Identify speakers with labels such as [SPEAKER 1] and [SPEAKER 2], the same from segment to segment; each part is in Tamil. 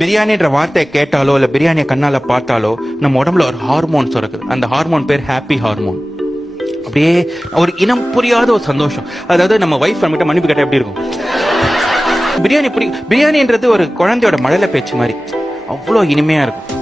[SPEAKER 1] பிரியாணின்ற வார்த்தையை கேட்டாலோ இல்லை பிரியாணியை கண்ணால் பார்த்தாலோ நம்ம உடம்புல ஒரு ஹார்மோன் சுரக்குது. அந்த ஹார்மோன் பேர் ஹாப்பி ஹார்மோன் அப்படியே ஒரு இனம் புரியாத ஒரு சந்தோஷம். அதாவது நம்ம ஒய்ஃப் நம்மகிட்ட மன்னிப்பு கேட்டால் எப்படி இருக்கும்? பிரியாணி பிடி பிரியாணின்றது ஒரு குழந்தையோட மழலை பேச்சு மாதிரி. அவ்வளோ இனிமையாக இருக்கும்.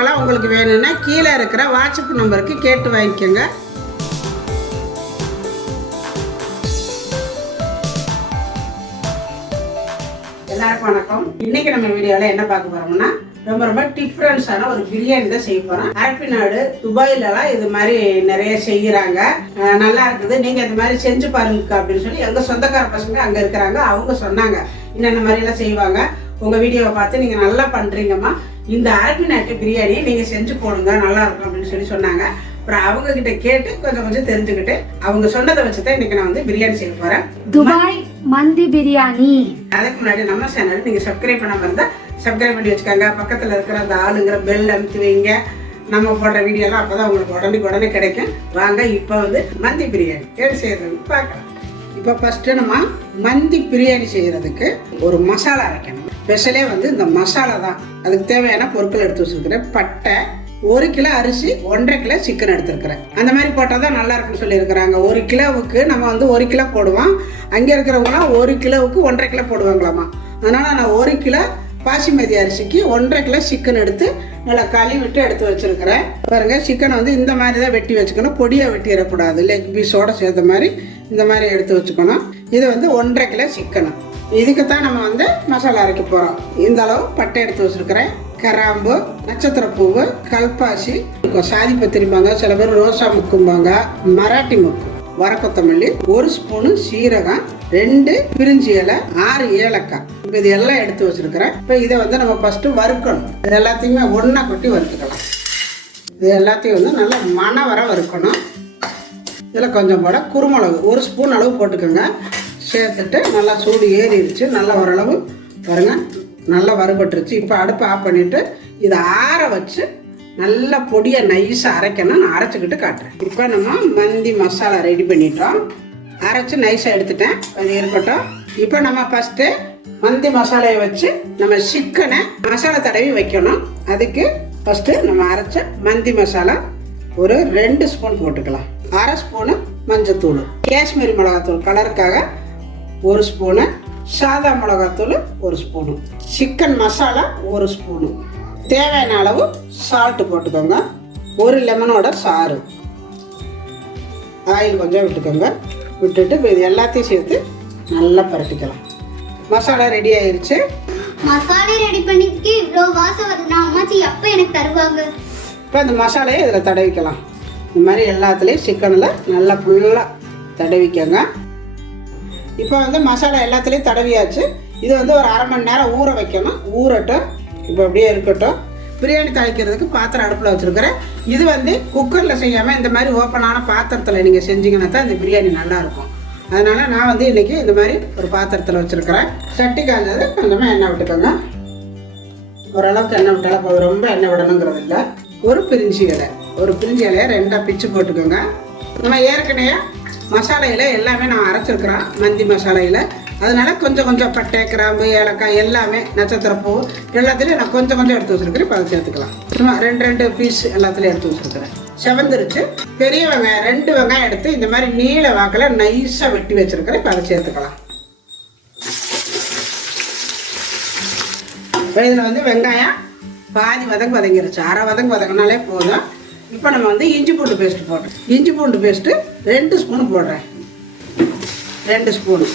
[SPEAKER 2] எல்லாம் உங்களுக்கு வேணும்னா கீழே இருக்கிற வாட்ஸ்அப் நம்பருக்கு கேட்டு வாங்கிக்கோங்க. எல்லாருக்கும் வணக்கம். இன்னைக்கு நம்ம வீடியோல என்ன பார்க்க போறோம்னா ரொம்ப ரொம்ப டிஃப்ரென்ஸான ஒரு பிரியாணி தான் செய்ய போறோம். அரபி நாடு துபாயிலலாம் இது மாதிரி நிறைய செய்யறாங்க. நல்லா இருக்குது. நீங்க இந்த மாதிரி செஞ்சு பாருங்க அப்படின்னு சொல்லி எங்க சொந்தக்கார பசங்க அங்க இருக்கிறாங்க. அவங்க சொன்னாங்க. என்னென்ன மாதிரி எல்லாம் செய்வாங்க? உங்க வீடியோவை பார்த்து நீங்க நல்லா பண்றீங்கம்மா. இந்த அரபி நாட்டு பிரியாணி நீங்க செஞ்சு போடுங்க நல்லா இருக்கும் அப்படின்னு சொல்லி சொன்னாங்க. அப்புறம் அவங்க கிட்ட கேட்டு கொஞ்சம் கொஞ்சம் தெரிஞ்சுக்கிட்டு அவங்க சொன்னதை வச்சு தான் இன்னைக்கு நான் வந்து பிரியாணி செய்ய போறேன்.
[SPEAKER 3] துபாய் மந்தி பிரியாணி.
[SPEAKER 2] அதுக்கு முன்னாடி நம்ம சேனல் நீங்க சப்ஸ்கிரைப் பண்ணாம இருந்தா சப்ஸ்கிரைப் பண்ணி வச்சுக்கோங்க. பக்கத்துல இருக்கிற அந்த ஆளுங்கிற பெல் அமுத்தி வைங்க. நம்ம போடுற வீடியோலாம் அப்பதான் உங்களுக்கு உடனே உடனே கிடைக்கும். வாங்க இப்போ வந்து மந்தி பிரியாணி எப்படி செய்யறதுன்னு பார்க்கலாம். இப்போ ஃபஸ்ட்டு நம்ம மந்தி பிரியாணி செய்யறதுக்கு ஒரு மசாலா அரைக்கணும். ஸ்பெஷலே வந்து இந்த மசாலா தான். அதுக்கு தேவையான பொருட்கள் எடுத்து வச்சிருக்கிறேன். பட்டை ஒரு கிலோ அரிசி ஒன்றரை கிலோ சிக்கன் எடுத்துருக்கிறேன். அந்த மாதிரி போட்டால் தான் நல்லா இருக்குன்னு சொல்லியிருக்கிறாங்க. ஒரு கிலோவுக்கு நம்ம வந்து ஒரு கிலோ போடுவோம். அங்கே இருக்கிறவங்களாம் ஒரு கிலோவுக்கு ஒன்றரை கிலோ போடுவாங்களாமா. அதனால் நான் ஒரு கிலோ பாசிமதி அரிசிக்கு ஒன்றரை கிலோ சிக்கன் எடுத்து நல்லா கழுவிட்டு எடுத்து வச்சுருக்கிறேன். பாருங்கள் சிக்கனை வந்து இந்த மாதிரி தான் வெட்டி வச்சுக்கணும். பொடியாக வெட்டிடக்கூடாது. லெக் பீஸோட சேர்த்த மாதிரி இந்த மாதிரி எடுத்து வச்சுக்கணும். இது வந்து ஒன்றரை கிலோ சிக்கன். இதுக்கு தான் நம்ம வந்து மசாலா அரைக்க போகிறோம் இந்த அளவு பட்டை எடுத்து வச்சுருக்கிறேன். கராம்பு நட்சத்திர பூவு கல்பாசி சாதி பத்திரிப்பாங்க சில பேர் ரோசா முக்கும்பாங்க மராட்டி முக்கு வர கொத்தமல்லி ஒரு ஸ்பூனு சீரகம் ரெண்டு பிரிஞ்சி இலை ஆறு ஏலக்காய். இப்போ இது எல்லாம் எடுத்து வச்சுருக்கிறேன். இப்போ இதை வந்து நம்ம ஃபஸ்ட்டு வறுக்கணும். இது எல்லாத்தையுமே ஒன்றா கொட்டி வறுத்துக்கலாம். இது எல்லாத்தையும் வந்து நல்லா மன வர வறுக்கணும். இதில் கொஞ்சம் போட குருமிளகு ஒரு ஸ்பூன் அளவு போட்டுக்கோங்க. சேர்த்துட்டு நல்லா சூடு ஏறிடுச்சு. நல்லா ஓரளவு. பாருங்க நல்லா வறுபட்டுருச்சு. இப்போ அடுப்பு ஆஃப் பண்ணிவிட்டு இதை ஆற வச்சு நல்லா பொடியை நைஸாக அரைக்கணும். நான் அரைச்சிக்கிட்டு காட்டுறேன். இப்போ நம்ம மந்தி மசாலா ரெடி பண்ணிட்டோம். அரைச்சி நைஸாக எடுத்துட்டேன். அது இருக்கட்டும் இப்போ நம்ம ஃபஸ்ட்டு மந்தி மசாலையை வச்சு நம்ம சிக்கனை மசாலா தடவி வைக்கணும். அதுக்கு ஃபஸ்ட்டு நம்ம அரைச்ச மந்தி மசாலா ஒரு ரெண்டு ஸ்பூன் போட்டுக்கலாம். அரை ஸ்பூனு மஞ்சத்தூள். காஷ்மீரி மிளகாத்தூள். கலருக்காக ஒரு ஸ்பூனு சாதா மிளகாத்தூள் ஒரு ஸ்பூனு சிக்கன் மசாலா ஒரு ஸ்பூனு. தேவையான அளவு சால்ட்டு போட்டுக்கோங்க. ஒரு லெமனோட சாறு. ஆயில் கொஞ்சம் விட்டுக்கோங்க. விட்டுட்டு இப்போ இது எல்லாத்தையும் சேர்த்து நல்லா பரட்டிக்கலாம். மசாலா ரெடி ஆயிருச்சு.
[SPEAKER 4] மசாலா ரெடி பண்ணிட்டு இவ்வளோ வாசம் வருதுன்னா அம்மாச்சி எப்போ எனக்கு தருவாங்க.
[SPEAKER 2] இப்போ இந்த மசாலையை இதில் தடவிக்கலாம். இந்த மாதிரி எல்லாத்துலேயும் சிக்கனில் நல்லா ஃபுல்லாக தடவிக்கோங்க. இப்போ வந்து மசாலா எல்லாத்துலேயும் தடவியாச்சு. இது வந்து ஒரு அரை மணி நேரம் ஊற வைக்கணும். ஊறட்டும். இப்போ அப்படியே இருக்கட்டும். பிரியாணி தாளிக்கிறதுக்கு பாத்திரம் அடுப்பில் வச்சுருக்கிறேன். இது வந்து குக்கரில் செய்யாமல் இந்த மாதிரி ஓப்பனான பாத்திரத்தில் நீங்கள் செஞ்சீங்கன்னா தான் இந்த பிரியாணி நல்லாயிருக்கும் அதனால் நான் வந்து இன்றைக்கி இந்த மாதிரி ஒரு பாத்திரத்தில் வச்சுருக்கிறேன். சட்டி காய்ஞ்சது கொஞ்சமாக எண்ணெய் விட்டுக்கோங்க. ஓரளவுக்கு எண்ணெய் விட்டாலும் போதும். ரொம்ப எண்ணெய் விடணுங்கிறது இல்லை. ஒரு பிரிஞ்சி இலை. ஒரு பிரிஞ்சி இலையை ரெண்டாக பிச்சு போட்டுக்கோங்க. நம்ம ஏற்கனவே மசாலையில் எல்லாமே நான் அரைச்சிருக்கிறோம் மந்தி மசாலையில். அதனால கொஞ்சம் கொஞ்சம் பட்டை கிராம்பு ஏலக்காய் எல்லாமே நட்சத்திரப்பூ எல்லாத்துலேயும் நான் கொஞ்சம் கொஞ்சம் எடுத்து வச்சுருக்கிறேன். இப்போ அதை சேர்த்துக்கலாம். சும்மா ரெண்டு ரெண்டு பீஸ் எல்லாத்துலேயும் எடுத்து வச்சுருக்கிறேன். செவந்துருச்சு. பெரிய வெங்காயம் ரெண்டு வெங்காயம் எடுத்து இந்த மாதிரி நீல வாக்கில் நைஸாக வெட்டி வச்சுருக்கிறேன். இப்போ அதை சேர்த்துக்கலாம். இதில் வந்து வெங்காயம் பாதி வதங்க வதங்கிருச்சு. அரை வதங்க வதங்கினாலே போதும். இப்போ நம்ம வந்து இஞ்சி பூண்டு பேஸ்ட் போடுறோம். இஞ்சி பூண்டு பேஸ்ட்டு ரெண்டு ஸ்பூன் போடுறேன். ரெண்டு ஸ்பூனு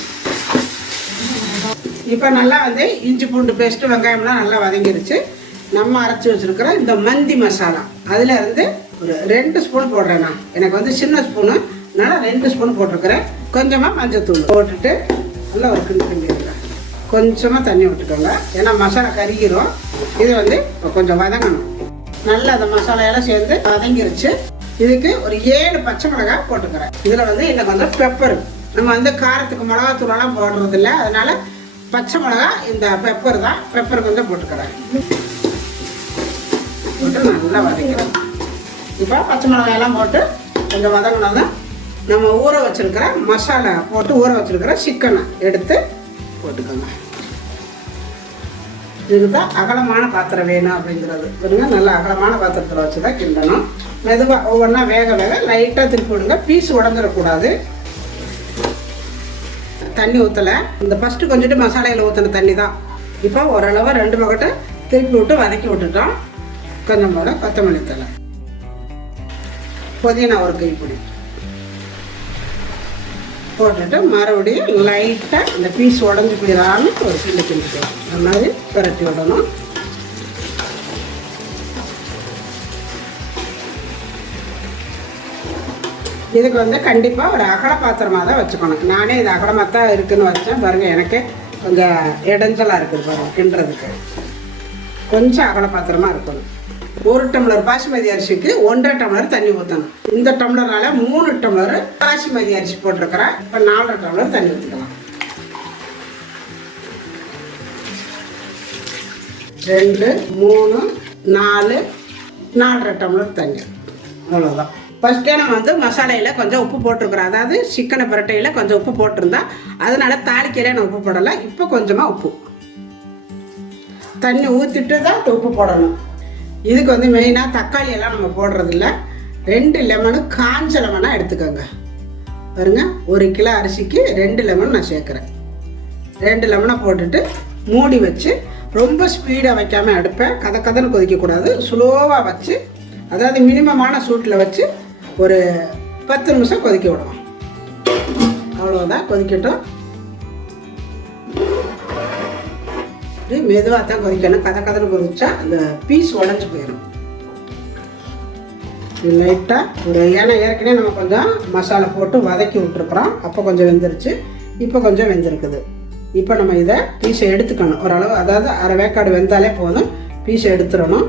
[SPEAKER 2] இப்போ நல்லா வந்து இஞ்சி பூண்டு பேஸ்ட்டு வெங்காயம்லாம் நல்லா வதங்கிருச்சு. நம்ம அரைச்சி வச்சுருக்கிற இந்த மந்தி மசாலா. அதில் இருந்து ஒரு ரெண்டு ஸ்பூன் போடுறேன் நான். எனக்கு வந்து சின்ன ஸ்பூனு அதனால் ரெண்டு ஸ்பூன் போட்டிருக்கிறேன். கொஞ்சமாக மஞ்சத்தூள் போட்டுட்டு நல்லா ஒரு கிண்டு கிண்டிடுறேன் கொஞ்சமாக தண்ணி விட்டுக்கோங்க. ஏன்னா மசாலா கருகிரும். இது வந்து கொஞ்சம் வதங்கணும். நல்லா அந்த மசாலையெல்லாம் சேர்ந்து வதங்கிருச்சு. இதுக்கு ஒரு ஏழு பச்சை மிளகாய் போட்டுக்கிறேன். இதில் வந்து எனக்கு கொஞ்சம் பெப்பர் நம்ம வந்து காரத்துக்கு மிளகாத்தூளெல்லாம் போடுறது இல்லை அதனால பச்சை மிளகாய் இந்த பெப்பர் தான். பெப்பருக்கு வந்து போட்டுக்கிறேன். போட்டு நல்லா வதக்கிறேன். இப்போ பச்சை மிளகாயெல்லாம் போட்டு கொஞ்சம் வதங்கினதும் நம்ம ஊற வச்சிருக்கிற மசாலா போட்டு ஊற வச்சிருக்கிற சிக்கனை எடுத்து போட்டுக்கோங்க. இதுக்கு தான் அகலமான பாத்திரம் வேணும் அப்படிங்கிறது. பாருங்க நல்ல அகலமான பாத்திரத்தில் வச்சு தான் கிண்டணும். மெதுவாக ஒவ்வொன்றா வேக வேக லைட்டாக திருப்பி விடுங்க பீஸ் உடஞ்சிடக்கூடாது. தண்ணி ஊற்றலை இந்த ஃபஸ்ட்டு கொஞ்சோண்டு மசாலையில் ஊற்றின தண்ணி தான் இப்போ ஓரளவு ரெண்டு பக்கத்தை திருப்பி விட்டு வதக்கி விட்டுட்டோம். கொஞ்சம் போல கொத்தமல்லி தலை புதினா ஒரு கைப்பிடி போட்டுட்டு மறுபடியும் லைட்டாக இந்த பீஸ் உடஞ்சி போயிடாமல் ஒரு கிண்டு கிண்டிக்கலாம் அந்த மாதிரி புரட்டி விடணும். இதுக்கு வந்து கண்டிப்பாக ஒரு அகல பாத்திரமாக தான் வச்சுக்கணும். நானே இது அகலமாக தான் இருக்குதுன்னு வச்சேன் பாருங்கள் எனக்கு கொஞ்சம் இடைஞ்சலாக இருக்குது பாருங்கள் கிண்டுறதுக்கு. கொஞ்சம் அகல பாத்திரமா இருக்கணும். ஒரு டம்ளர் பாசுமதி அரிசிக்கு ஒன்றரை டம்ளர் தண்ணி ஊற்றணும் இந்த டம்ளர்னால மூணு டம்ளர் பாசுமதி அரிசி போட்டிருக்கிறேன். இப்போ நாலரை டம்ளர் தண்ணி ஊற்றிக்கலாம் ரெண்டு மூணு நாலு நாலரை டம்ளர் தண்ணி. அவ்வளோதான் ஃபஸ்ட்டே நம்ம வந்து மசாலையில் கொஞ்சம் உப்பு போட்டிருக்கிறோம். அதாவது சிக்கனை பரட்டையில் கொஞ்சம் உப்பு போட்டிருந்தா அதனால தாளிக்கையில் நான் உப்பு போடலை. இப்போ கொஞ்சமாக உப்பு. தண்ணி ஊற்றிட்டு தான் உப்பு போடணும். இதுக்கு வந்து மெயினாக தக்காளி எல்லாம் நம்ம போடுறதில்ல. ரெண்டு லெமனு காஞ்ச லெமனாக எடுத்துக்கோங்க. பாருங்க ஒரு கிலோ அரிசிக்கு ரெண்டு லெமன் நான் சேர்க்குறேன். ரெண்டு லெமனை போட்டுட்டு மூடி வச்சு ரொம்ப ஸ்பீடாக வைக்காமல் அடுப்பேன் கதை கதன்னு கொதிக்கக்கூடாது ஸ்லோவாக வச்சு அதாவது மினிமமான சூட்டில் வச்சு ஒரு பத்து நிமிஷம் கொதிக்க விடுவோம் அவ்வளோதான் கொதிக்கட்டும். இப்படி மெதுவாக தான் கொதிக்கணும் கதை கதன்னு கொதிச்சா அந்த பீஸ் உடஞ்சி போயிடும் லைட்டாக ஒரு ஏன்னா ஏற்கனவே நம்ம கொஞ்சம் மசாலா போட்டு வதக்கி விட்டுருக்குறோம். அப்போ கொஞ்சம் வெந்துருச்சு. இப்போ கொஞ்சம் வெந்திருக்குது. இப்போ நம்ம இதை பீஸை எடுத்துக்கணும். ஓரளவு அதாவது அரை வேக்காடு வெந்தாலே போதும். பீஸை எடுத்துடணும்.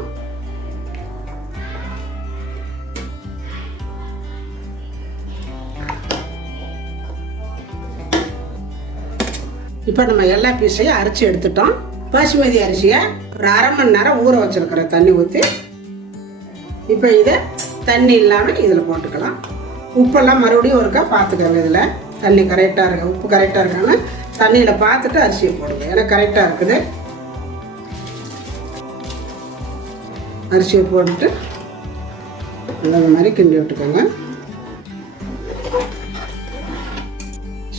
[SPEAKER 2] இப்போ நம்ம எல்லா பீஸையும் அரைச்சி எடுத்துட்டோம். பாசுமதி அரிசியை ஒரு அரை மணி நேரம் ஊற வச்சிருக்கிற தண்ணி ஊற்றி இப்போ இதை தண்ணி இல்லாமல் இதில் போட்டுக்கலாம். உப்பெல்லாம் மறுபடியும் ஒருக்கா பார்த்துக்கோங்க இதில். தண்ணி கரெக்டாக இருக்கு உப்பு கரெக்டாக இருக்கான்னு தண்ணியில் பார்த்துட்டு அரிசியை போடுங்க. ஏன்னா கரெக்டாக இருக்குது. அரிசியை போட்டுட்டு அந்த மாதிரி கிண்டி விட்டுக்கோங்க.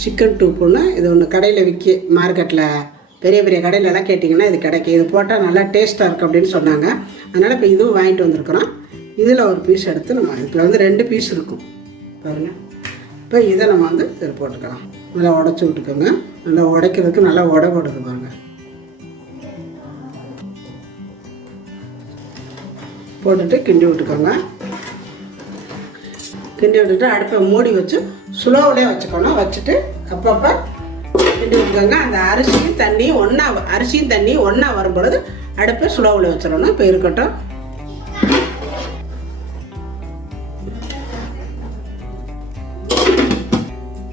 [SPEAKER 2] சிக்கன் டூப்புன்னு இது ஒன்று கடையில் விற்கி மார்க்கெட்டில் பெரிய பெரிய கடையிலலாம் கேட்டிங்கன்னா இது கிடைக்கும். இது போட்டால் நல்லா டேஸ்ட்டாக இருக்கும் அப்படின்னு சொன்னாங்க. அதனால் இப்போ இதுவும் வாங்கிட்டு வந்திருக்கிறோம். இதில் ஒரு பீஸ் எடுத்து நம்ம இதில் வந்து ரெண்டு பீஸ் இருக்கும். பாருங்கள் இப்போ இதை நம்ம வந்து இதில் போட்டுக்கலாம். நல்லா உடச்சி விட்டுக்கோங்க. நல்லா உடைக்கிறதுக்கு நல்லா உடை போடுது பாருங்க. போட்டுட்டு கிண்டி விட்டுக்கோங்க. கிண்டி விட்டுட்டு அடுப்பை மூடி வச்சு ஸ்லோவிலே வச்சுக்கணும். வச்சுட்டு அப்பப்போ கிண்டி விட்டுக்கோங்க அந்த அரிசியும் தண்ணியும் ஒன்றா அரிசியும் தண்ணியும் ஒன்றா வரும் பொழுது அடுப்பை ஸ்லோவில் வச்சிடணும். இப்போ இருக்கட்டும்.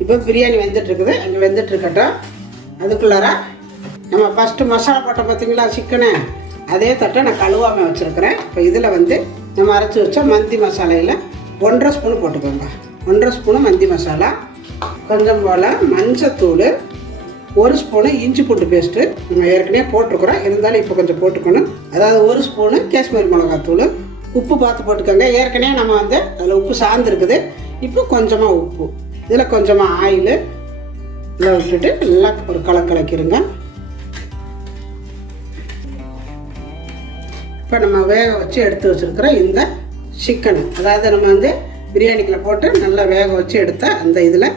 [SPEAKER 2] இப்போ பிரியாணி வெந்துட்டு இருக்குது அங்கே வெந்துட்டு இருக்கட்டும் அதுக்குள்ளார நம்ம ஃபஸ்ட்டு மசாலா போட்டோம் பார்த்தீங்களா சிக்கனை? அதே தட்டை நான் கழுவாமல் வச்சுருக்கிறேன். இப்போ இதில் வந்து நம்ம அரைச்சி வச்ச மந்தி மசாலையில் ஒன்றரை ஸ்பூன் போட்டுக்கோங்க. ஒன்றரை ஸ்பூனு மந்தி மசாலா. கொஞ்சம் போல் மஞ்சத்தூள் ஒரு ஸ்பூனு இஞ்சி பூண்டு பேஸ்ட்டு நம்ம ஏற்கனவே போட்டிருக்கிறோம். இருந்தாலும் இப்போ கொஞ்சம் போட்டுக்கணும். அதாவது ஒரு ஸ்பூனு காஷ்மீர் மிளகாத்தூள் உப்பு பார்த்து போட்டுக்கோங்க. ஏற்கனவே நம்ம வந்து அதில் உப்பு சார்ந்துருக்குது. இப்போ கொஞ்சமாக உப்பு. இதில் கொஞ்சமாக ஆயில் இதில் விட்டுட்டு நல்லா ஒரு கலக்கலக்கிடுங்க இப்போ நம்ம வேக வச்சு எடுத்து வச்சுருக்கிற இந்த சிக்கன் அதாவது நம்ம வந்து பிரியாணிக்குள்ளே போட்டு நல்லா வேக வச்சு எடுத்த அந்த இதில்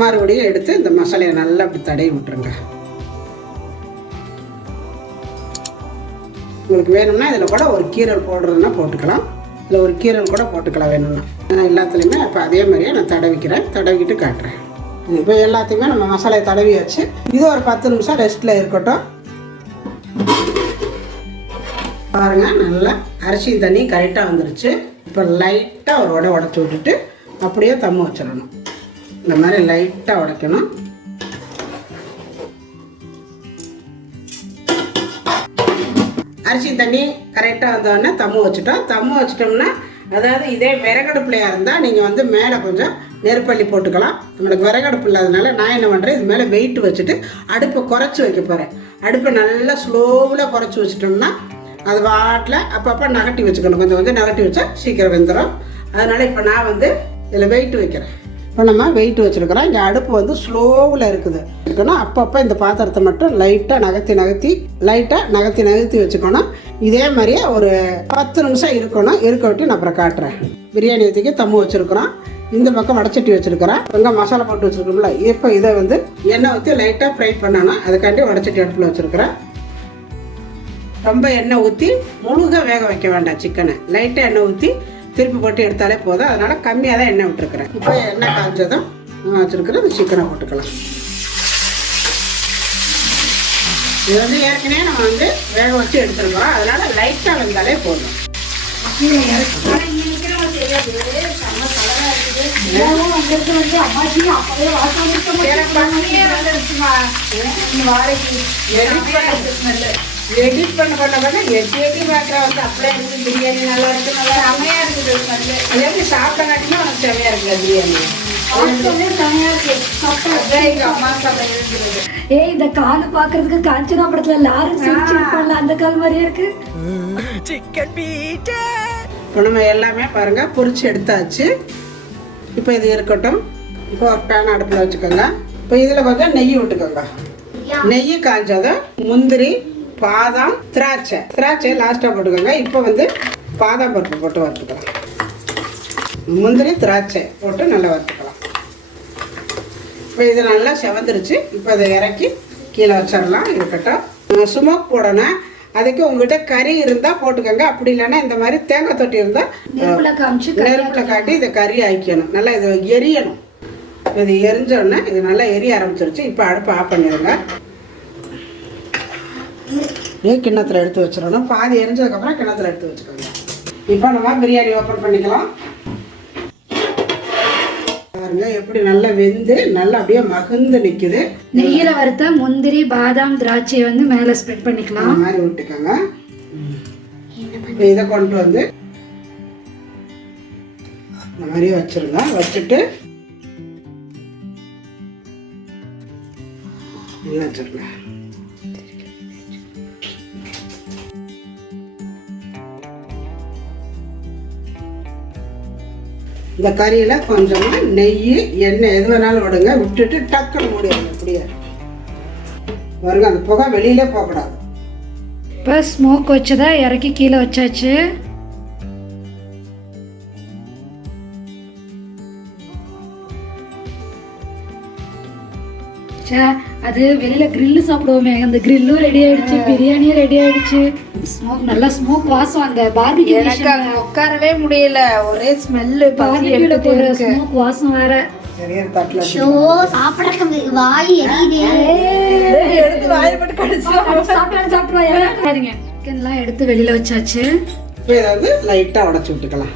[SPEAKER 2] மறுபடியும் எடுத்து இந்த மசாலையை நல்லா அப்படி தடவி விட்டுருங்க. உங்களுக்கு வேணும்னா இதில் கூட ஒரு கீரல் போடுறதுன்னா போட்டுக்கலாம். இதில் ஒரு கீரல் கூட போட்டுக்கலாம் வேணும்னா. நான் எல்லாத்துலேயுமே இப்போ அதே மாதிரியே நான் தடவிக்கிறேன். தடவிக்கிட்டு காட்டுறேன். இப்போ எல்லாத்தையுமே நம்ம மசாலையை வச்சு இது ஒரு பத்து நிமிஷம் ரெஸ்ட்டில் இருக்கட்டும். பாருங்க நல்லா அரிசி தண்ணி கரெக்டாக வந்துருச்சு. இப்போ லைட்டாக ஒரு உடை உடச்சி விட்டுட்டு அப்படியே தம்மு வச்சிடணும். இந்த மாதிரி லைட்டாக உடைக்கணும். அரிசி தண்ணி கரெக்டாக வந்தோடனே தம்மு வச்சுட்டோம். தம்மு வச்சிட்டோம்னா அதாவது இதே விறகடுப்புலையாக இருந்தால் நீங்கள் வந்து மேலே கொஞ்சம் நெருப்பள்ளி போட்டுக்கலாம். நம்மளுக்கு விறகடுப்பு இல்லாதனால நான் என்ன பண்ணுறேன் இது மேலே வெயிட் வச்சுட்டு அடுப்பை குறைச்சி வைக்க போகிறேன் அடுப்பை நல்லா ஸ்லோவில் குறைச்சி வச்சிட்டோம்னா அது வாட்டில் அப்பப்போ நகட்டி வச்சுக்கணும். கொஞ்சம் கொஞ்சம் நகட்டி வச்சா சீக்கிரம் வெந்துடும் அதனால் இப்போ நான் வந்து இதில் வெயிட் வைக்கிறேன். இப்போ நம்ம வெயிட் வச்சுருக்கிறோம். இங்கே அடுப்பு வந்து ஸ்லோவில் இருக்குது. இருக்கணும். அப்பப்போ இந்த பாத்திரத்தை மட்டும் லைட்டாக நகர்த்தி நகர்த்தி லைட்டாக நகர்த்தி நகர்த்தி வச்சுக்கணும். இதே மாதிரியே ஒரு பத்து நிமிஷம் இருக்கணும். இருக்க விட்டு நான் அப்புறம் காட்டுறேன். பிரியாணி ஊற்றிக்கு தம்மு வச்சுருக்குறோம். இந்த பக்கம் வடச்சட்டி வச்சுருக்கிறேன் வெங்க மசாலா போட்டு வச்சுருக்கோம்ல. இப்போ இதை வந்து எண்ணெய் ஊற்றி லைட்டாக ஃப்ரை பண்ணணும். அதுக்காண்டி வடச்சட்டி அடுப்பில் வச்சுருக்கிறேன். ரொம்ப எண்ணெய் ஊற்றி முழுக வேக வைக்க வேண்டாம் சிக்கனை. லைட்டாக எண்ணெய் ஊற்றி திருப்பி போட்டு எடுத்தாலே போதும். அதனால் கம்மியாக தான் எண்ணெய் விட்டுருக்குறேன். இப்போ எண்ணெய் காய்ச்சதும் நான் வச்சுருக்கிற இந்த சிக்கனை போட்டுக்கலாம். இது வந்து ஏற்கனவே நம்ம வந்து வேக வச்சு எடுத்துருக்கோம் அதனால் லைட்டாக வெந்தாலே போதும். எடிட் பண்ண. பண்ண பண்ண எட்டி எட்டி பார்க்குற வந்து அப்படியே இருக்குது பிரியாணி நல்லா இருக்கு நல்லா செமையாக இருக்குது ஸ்மெல்லு அது எப்படி சாப்பிட்ட காட்டினா உனக்கு செமையாக இருக்குது பிரியாணி
[SPEAKER 3] ஏய் இந்த கால் பாக்குறதுக்கு காஞ்சனா படத்துல லாரன்ஸ் சிரிச்சிருப்பான்ல அந்த கால் மாதிரியே இருக்கு.
[SPEAKER 2] இப்போ நம்ம எல்லாமே பாருங்க பொரிச்சு எடுத்தாச்சு. இப்போ இது இருக்கட்டும். இப்போ ஒரு பேன் அடுப்பில் வச்சுக்கோங்க. இப்போ இதில் கொஞ்சம் நெய் விட்டுக்கோங்க. நெய் காஞ்சதும் முந்திரி பாதாம் திராட்சை. திராட்சை லாஸ்ட்டாக போட்டுக்கோங்க. இப்போ வந்து பாதாம் பருப்பு போட்டு வறுத்துக்கலாம். முந்திரி திராட்சை போட்டு நல்லா வறுத்துக்கலாம். இப்போ இது நல்லா செவந்துருச்சு. இப்போ இதை இறக்கி கீழே வச்சிடலாம். இருக்கட்டும். சுமோக் போடணும். அதுக்கு உங்ககிட்ட கறி இருந்தால் போட்டுக்கோங்க. அப்படி இல்லைன்னா இந்த மாதிரி தேங்காய் தொட்டி இருந்தால்
[SPEAKER 3] நெருப்புல
[SPEAKER 2] காட்டி இதை கறி ஆக்கிக்கணும். நல்லா இது எரியணும். இது எரிஞ்ச உடனே இது நல்லா எரிய ஆரம்பிச்சிருச்சு. இப்போ அடுப்பு ஆஃப் பண்ணிடுங்க. கிண்ணத்தில் எடுத்து வச்சிடணும்? பாதி எரிஞ்சதுக்கப்புறம் கிண்ணத்தில் எடுத்து வச்சுக்கோங்க. இப்போ நம்ம பிரியாணி ஓப்பன் பண்ணிக்கலாம். பாருங்க எப்படி நல்லா வெந்து நல்லா அப்படியே மகுந்து நிற்குது
[SPEAKER 3] நெய்யில வறுத்த முந்திரி பாதாம் திராட்சையை வந்து மேல ஸ்ப்ரெட் பண்ணிக்கலாம்.
[SPEAKER 2] இந்த மாதிரி விட்டுக்கோங்க. இப்போ இதை கொண்டு வந்து இந்த மாதிரி வச்சிருங்க. வச்சுட்டு இல்லை வச்சிருங்க. இந்த கறியில் கொஞ்சமாக நெய் எண்ணெய் எது வேணாலும் விடுங்க. விட்டுட்டு டக்குன்னு மூடிடுங்க அப்படியே. பாருங்க அந்த புகை வெளியிலே போகக்கூடாது.
[SPEAKER 3] இப்போ ஸ்மோக் வச்சதா இறக்கி கீழே வச்சாச்சு? அது வெளியில கிரில்லு சாப்பிடுவோமே. அந்த கிரில்லும் ரெடி ஆயிடுச்சு பிரியாணியும் ரெடி ஆயிடுச்சு. ஸ்மோக் நல்லா ஸ்மோக் வாசம் அந்த பார்பிக்யூ
[SPEAKER 5] எனக்கு அங்க உட்காரவே முடியல. ஒரே ஸ்மெல்லு
[SPEAKER 3] பார்பிக்யூல ஸ்மோக் வாசம் வேற.
[SPEAKER 5] எடுத்து
[SPEAKER 3] வெளியில வச்சாச்சு.
[SPEAKER 2] லைட்டாக உடச்சி விட்டுக்கலாம்.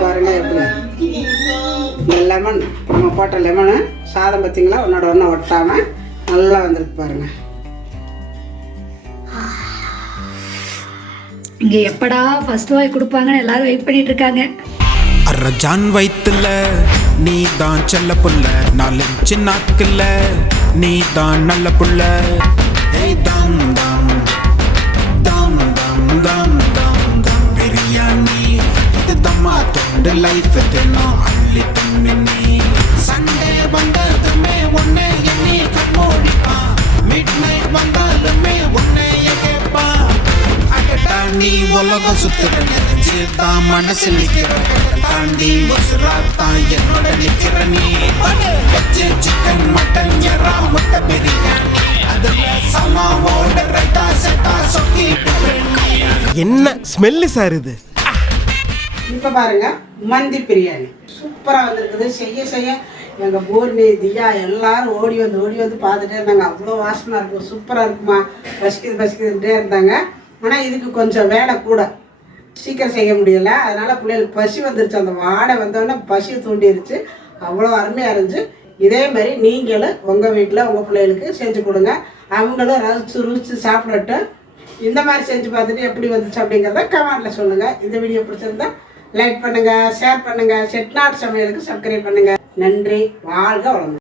[SPEAKER 2] பாருங்க எப்படி. லெமன் நம்ம போட்ட லெமனு சாதம் பார்த்தீங்களா ஒன்னோட ஒன்று ஒட்டாமல் நல்லா வந்திருக்கு பாருங்க.
[SPEAKER 3] இங்க எப்படா ஃபர்ஸ்ட் வாய் கொடுப்பாங்கன்னு எல்லாரும் வெயிட் பண்ணிட்டு இருக்காங்க.
[SPEAKER 6] அரஜான் வயித்துல நீ தான் செல்ல புள்ள. நாலு நாக்குல நீ தான் நல்ல புள்ள. ஏய் தம் தம் தம் தம் தம் தம் தம். பிரியாணி இது தம்மா தொண்டு லைஃப் தினம் உலகம் சுத்துற நெஞ்சுதான் மனசு நிக்கிற தாண்டி உசுரா தான் என்னோட நிக்கிற நீ சிக்கன் மட்டன் எறா முட்டை பிரியாணி. அதுல சமாவோட ரைட்டா செட்டா சொக்கி
[SPEAKER 7] என்ன ஸ்மெல்லு சார் இது?
[SPEAKER 2] இப்போ பாருங்க மந்தி பிரியாணி. சூப்பராக வந்திருக்குது. செய்ய செய்ய எங்கள் பூர்ணி தியா எல்லாரும் ஓடி வந்து ஓடி வந்து பார்த்துட்டே இருந்தாங்க. அவ்வளோ வாசமாக இருக்கும். சூப்பராக இருக்குமா? பசிக்குது பசிக்குதுன்ட்டே இருந்தாங்க. ஆனால் இதுக்கு கொஞ்சம் வேலை கூட. சீக்கிரம் செய்ய முடியல. அதனால் பிள்ளைகளுக்கு பசி வந்துருச்சு. அந்த வாடை வந்தோடனே பசி தூண்டிருச்சு. அவ்வளோ அருமையாக இருந்துச்சு. இதே மாதிரி நீங்களும் உங்கள் வீட்டில் உங்கள் பிள்ளைகளுக்கு செஞ்சு கொடுங்க. அவங்களும் ரசிச்சு ருசிச்சு சாப்பிடட்டும். இந்த மாதிரி செஞ்சு பார்த்துட்டு எப்படி வந்துச்சு அப்படிங்கிறத கமெண்ட்டில் சொல்லுங்கள் இந்த வீடியோ பிடிச்சிருந்தா லைக் பண்ணுங்கள் ஷேர் பண்ணுங்கள் செட்நாட் சமையலுக்கு சப்ஸ்கிரைப் பண்ணுங்கள் நன்றி. வாழ்க வளமுடன்.